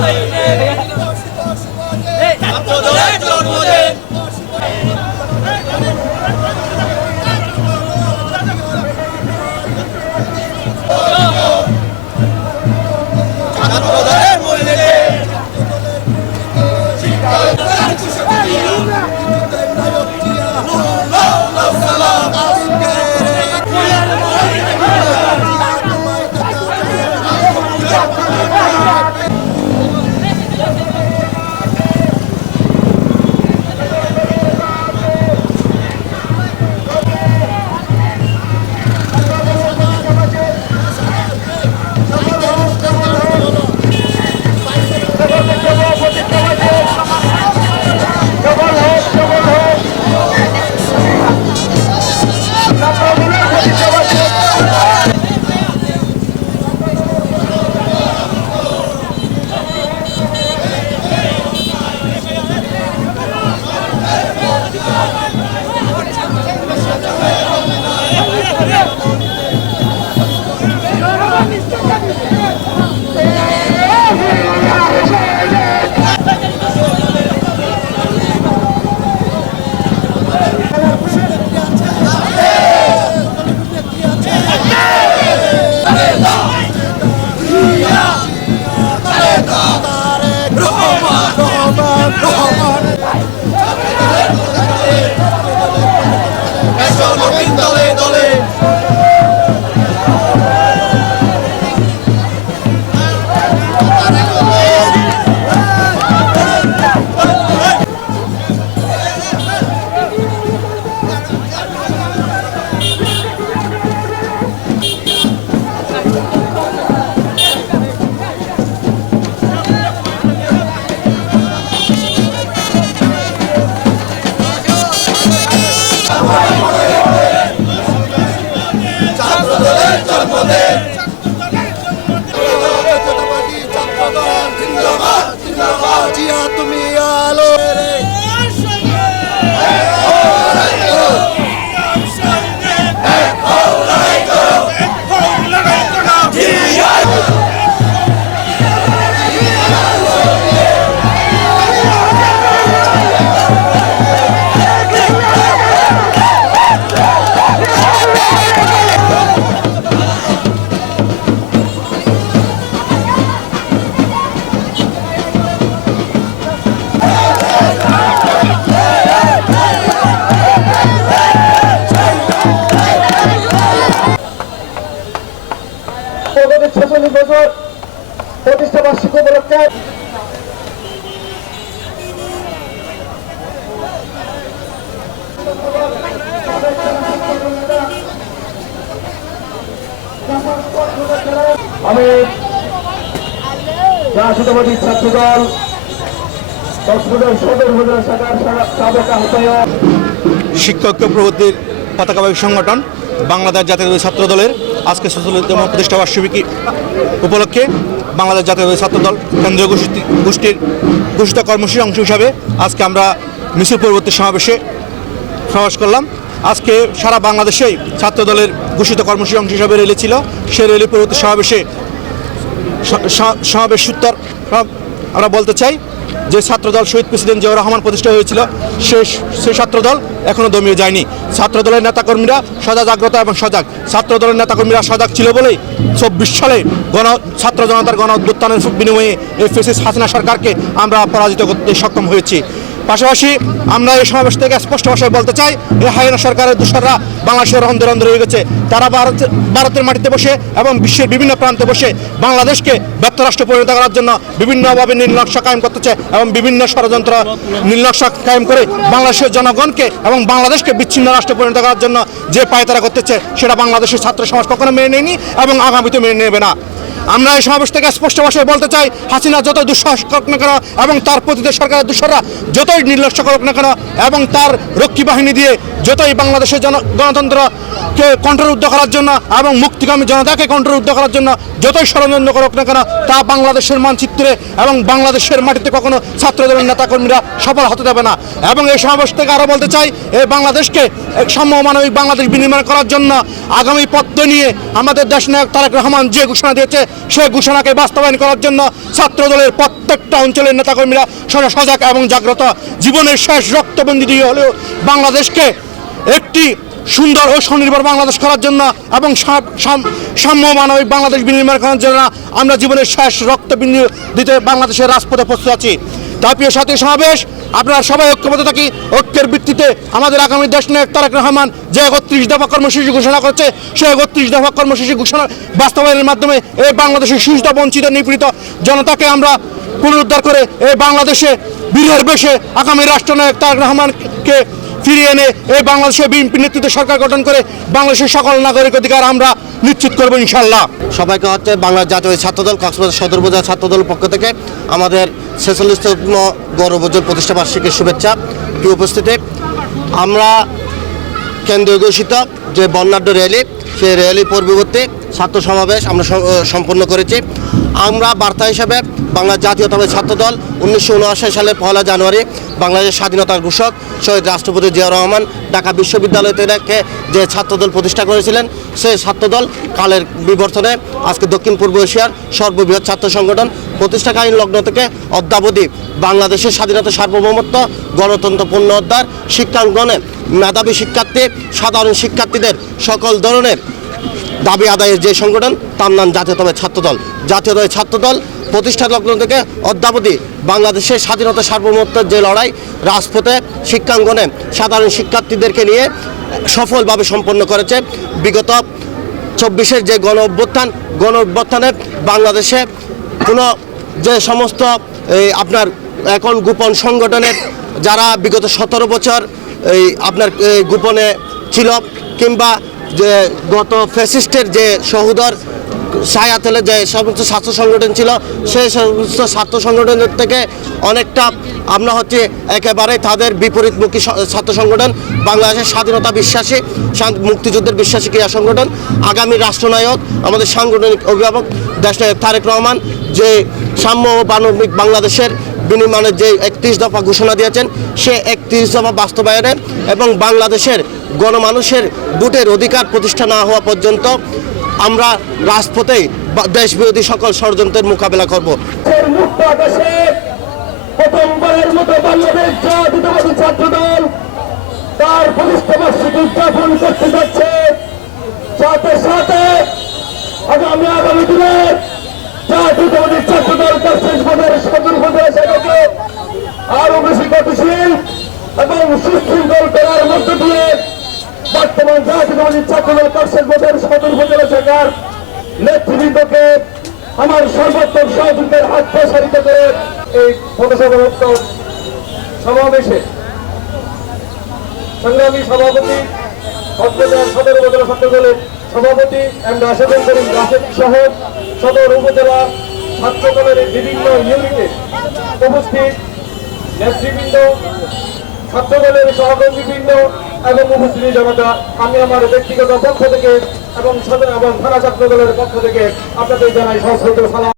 ছাত্রদলের তুমি আলো প্রগতি ছেচল্লিশ বছর প্রতিষ্ঠা বার্ষিক উপলক্ষে আমি জাতীয়তাবাদী ছাত্রদল শিক্ষক প্রগতির পতাকাবাহী সংগঠন বাংলাদেশ জাতীয় ছাত্র দলের আজকে সচলিতম প্রতিষ্ঠা বার্ষিকী উপলক্ষে বাংলাদেশ জাতীয় ছাত্রদল কেন্দ্রীয় গোষ্ঠী গোষ্ঠীর ঘোষিত কর্মসূচির অংশ হিসাবে আজকে আমরা মিছিল পরবর্তী সমাবেশে সমাবেশ করলাম। আজকে সারা বাংলাদেশেই ছাত্রদলের ঘোষিত কর্মসূচির অংশ হিসাবে র্যালি ছিল। সেই র্যালি পরবর্তী সমাবেশে স- স- সমাবেশ সূত্র আমরা বলতে চাই যে ছাত্রদল শহীদ প্রেসিডেন্ট জিয়াউর রহমান প্রতিষ্ঠা হয়েছিল, সে সেই ছাত্রদল এখনও দমিয়ে যায়নি। ছাত্রদলের নেতাকর্মীরা সদা জাগ্রত এবং সজাগ। ছাত্রদলের নেতাকর্মীরা সজাগ ছিল বলেই চব্বিশ সালে গণ, ছাত্র জনতার গণ অভ্যুত্থানের বিনিময়ে এই ফেসিস হাসিনা সরকারকে আমরা পরাজিত করতে সক্ষম হয়েছি। পাশাপাশি আমরা এই সমাবেশ থেকে স্পষ্ট ভাষায় বলতে চাই, এই হায়না সরকারের দোসররা বাংলাদেশের অন্ধের অন্ধ রয়ে গেছে। তারা ভারতের ভারতের মাটিতে বসে এবং বিশ্বের বিভিন্ন প্রান্তে বসে বাংলাদেশকে ব্যর্থ রাষ্ট্র পরিণত করার জন্য বিভিন্নভাবে নীলনকশা কায়েম করতেছে এবং বিভিন্ন ষড়যন্ত্র নীলনকশা কায়েম করে বাংলাদেশের জনগণকে এবং বাংলাদেশকে বিচ্ছিন্ন রাষ্ট্রে পরিণত করার জন্য যে পায়তারা করতেছে, সেটা বাংলাদেশের ছাত্র সমাজ কখনো মেনে নেয়নি এবং আগামীতে মেনে নেবে না। আমরা এই সমাবেশ থেকে স্পষ্ট ভাষায় বলতে চাই, হাসিনা যত দুঃসাহস করুক না কেন এবং তার প্রতিদের সরকারের দুঃসররা যতই নির্লক্ষ করুক না কেন এবং তার রক্ষী বাহিনী দিয়ে যতই বাংলাদেশের জন গণতন্ত্রকে কণ্ঠরুদ্ধ করার জন্য এবং মুক্তিকামী জনতাকে কণ্ঠরুদ্ধ করার জন্য যতই ষড়যন্ত্র করুক না কেন, তা বাংলাদেশের মানচিত্রে এবং বাংলাদেশের মাটিতে কখনো ছাত্রদলের নেতাকর্মীরা সফল হতে দেবে না। এবং এই সমাবেশ থেকে আরও বলতে চাই, এই বাংলাদেশকে এক সাম্য মানবিক বাংলাদেশ বিনিময় করার জন্য আগামী পথ নিয়ে আমাদের দেশ নায়ক তারেক রহমান যে ঘোষণা দিয়েছে সেই ঘোষণাকে বাস্তবায়ন করার জন্য ছাত্র দলের প্রত্যেকটা অঞ্চলের নেতাকর্মীরা সদা- সজাগ এবং জাগ্রত। জীবনের শেষ রক্তবন্দি দিয়ে হলেও বাংলাদেশকে একটি সুন্দর ও স্বনির্ভর বাংলাদেশ করার জন্য এবং সা- সাম- সাম্য মানবিক বাংলাদেশ বিনির্মাণ করার জন্য আমরা জীবনের শেষ রক্ত দিতে বাংলাদেশের রাজপথে প্রস্তুত আছি। তাপীয় সাথে সমাবেশ আপনারা সবাই ঐক্যবদ্ধ থাকি, ঐক্যের ভিত্তিতে আমাদের আগামী দেশ নায়ক তারেক রহমান যে একত্রিশ দফা কর্মসূচি ঘোষণা করেছে সেই একত্রিশ দফা কর্মসূচি ঘোষণা বাস্তবায়নের মাধ্যমে এই বাংলাদেশের সুস্থ, বঞ্চিত, নিপীড়িত জনতাকে আমরা পুনরুদ্ধার করে এই বাংলাদেশে বীরের বেশে আগামী রাষ্ট্রনায়ক তারেক রহমানকে ফিরিয়ে এনে এই বাংলাদেশে বিএনপি নেতৃত্বে সরকার গঠন করে বাংলাদেশের সকল নাগরিক অধিকার আমরা নিশ্চিত করব ইনশাল্লাহ সবাইকে হচ্ছে বাংলার জাতীয় ছাত্রদল, কক্সবাজার সদর উপজেলা ছাত্রদলের পক্ষ থেকে আমাদের ছেচল্লিশতম গৌরবজ্জ্বল প্রতিষ্ঠা বার্ষিকীর শুভেচ্ছা। কি উপস্থিতি, আমরা কেন্দ্রীয় ঘোষিত যে বর্ণাঢ্য র্যালি, সেই র্যালি পূর্ববর্তী ছাত্র সমাবেশ আমরা সম্পন্ন করেছি। আমরা বার্তা হিসাবে বাংলা জাতীয়তাবাদী ছাত্রদল উনিশশো উনআশি সালের পয়লা জানুয়ারি বাংলাদেশের স্বাধীনতার ঘোষক শহীদ রাষ্ট্রপতি জিয়াউর রহমান ঢাকা বিশ্ববিদ্যালয় থেকে যে ছাত্রদল প্রতিষ্ঠা করেছিলেন, সেই ছাত্রদল কালের বিবর্তনে আজকে দক্ষিণ পূর্ব এশিয়ার সর্ববৃহৎ ছাত্র সংগঠন প্রতিষ্ঠাকালীন লগ্ন থেকে অদ্যাবধি বাংলাদেশের স্বাধীনতা সার্বভৌমত্ব, গণতন্ত্র পুনরুদ্ধার শিক্ষাঙ্গনে মেধাবী শিক্ষার্থী, সাধারণ শিক্ষার্থীদের সকল ধরনের দাবি আদায়ের যে সংগঠন, তার নাম জাতীয়তাবাদী ছাত্রদল। জাতীয়তাবাদী ছাত্রদল প্রতিষ্ঠা লগ্ন থেকে অদ্যাবধি বাংলাদেশের স্বাধীনতা সার্বভৌমত্বের যে লড়াই, রাজপথে শিক্ষাঙ্গনে সাধারণ শিক্ষার্থীদেরকে নিয়ে সফলভাবে সম্পন্ন করেছে। বিগত চব্বিশের যে গণ অভ্যুত্থান, গণ অভ্যুত্থানে বাংলাদেশে কোনো যে সমস্ত আপনার এখন গোপন সংগঠনের যারা বিগত সতেরো বছর, এই আপনার গোপনে ছিল, কিংবা যে গত ফ্যাসিস্টের যে সহোদর সায়াতেলে যে সমস্ত ছাত্র সংগঠন ছিল, সেই সমস্ত ছাত্র সংগঠনের থেকে অনেকটা আমরা হচ্ছে একেবারে তাদের বিপরীতমুখী ছাত্র সংগঠন, বাংলাদেশের স্বাধীনতা বিশ্বাসী মুক্তিযুদ্ধের বিশ্বাসী ক্রীড়া সংগঠন, আগামী রাষ্ট্রনায়ক, আমাদের সাংগঠনিক অভিভাবক দেশনায়ক তারেক রহমান, যে সাম্য ও মানবিক বাংলাদেশের বিনিময়ের যে একত্রিশ দফা ঘোষণা দিয়েছেন, সে একত্রিশ দফা বাস্তবায়নে এবং বাংলাদেশের গণমানুষের ভোটের অধিকার প্রতিষ্ঠা না হওয়া পর্যন্ত আমরা রাজপথে বা- দেশবিরোধী সকল ষড়যন্ত্রের মোকাবেলা করব। প্রথমবারের তার প্রতিষ্ঠা বার্ষিকী উদযাপন করতে যাচ্ছে। সাথে সাথে আগামী আগামী দিনে জাতীয়তাবাদী ছাত্র দল পদের সদর উপজেলা শাখাকে আরও বেশি গতিশীল এবং সুশৃঙ্খল করার মধ্য দিয়ে বর্তমান জাতীয়তাবাদী ছাত্র দল তার সদর উপজেলা শাখার নেতৃবৃন্দকে আমার সর্বোত্তম সহযোগিতার হাত প্রসারিত করে এই পথসভারত্ব সমাবেশে সংগ্রামী সভাপতি কক্সবাজার সদর উপজেলা ছাত্র দলের সভাপতি এম রাশেদুল করিম রাশেদ সহ সদর উপজেলা ছাত্র দলের বিভিন্ন ইউনিটে উপস্থিত নেতৃবৃন্দ ছাত্র দলের সহকর্মীবৃন্দ এবং মুসলিম জনতা, আমি আমার ব্যক্তিগত পক্ষ থেকে এবং এবং থানা ছাত্র দলের পক্ষ থেকে আপনাদের জানাই সংস্কৃত সালাম।